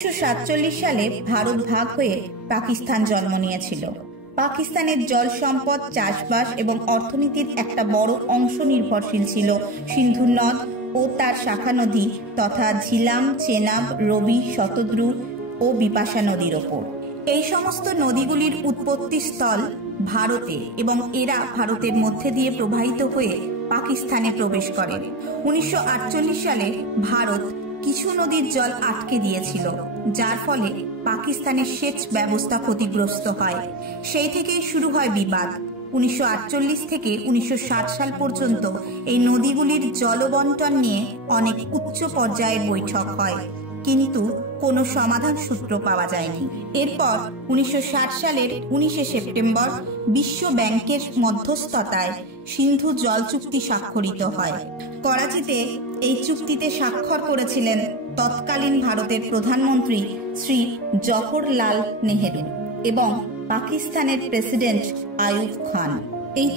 1947 সালে ভারত ভাগ হয়ে পাকিস্তান জন্ম নিয়েছিল। পাকিস্তানের জল সম্পদ, চাষবাস এবং অর্থনীতির একটা বড় অংশ নির্ভরশীল ছিল সিন্ধু নদ ও তার শাখা নদী তথা ঝিলাম, চেনাব, রবি, শতদ্রু ও বিপাশা নদীর ওপর। এই সমস্ত নদীগুলির উৎপত্তি স্থল ভারতে এবং এরা ভারতের মধ্যে দিয়ে প্রবাহিত হয়ে পাকিস্তানে প্রবেশ করে। 1948 সালে ভারত কিছু নদীর জল আটকে দিয়েছিল, যার ফলে পাকিস্তানের সেচ ব্যবস্থা ক্ষতিগ্রস্ত হয়। সেই থেকেই শুরু হয় বিবাদ। 1948 থেকে 1960 সাল পর্যন্ত এই নদীগুলির জল বন্টন নিয়ে অনেক উচ্চ পর্যায়ের বৈঠক হয়, কিন্তু কোনো সমাধান সূত্র পাওয়া যায়নি। এরপর 1960 সালের 19শে সেপ্টেম্বর বিশ্ব ব্যাংকের মধ্যস্থতায় সিন্ধু জল চুক্তি স্বাক্ষরিত হয়। করাচিতে এই চুক্তিতে স্বাক্ষর করেছিলেন তৎকালীন ভারতের প্রধানমন্ত্রী শ্রী জওহরলাল নেহেরু এবং পাকিস্তানের প্রেসিডেন্ট আইয়ুব খান। এই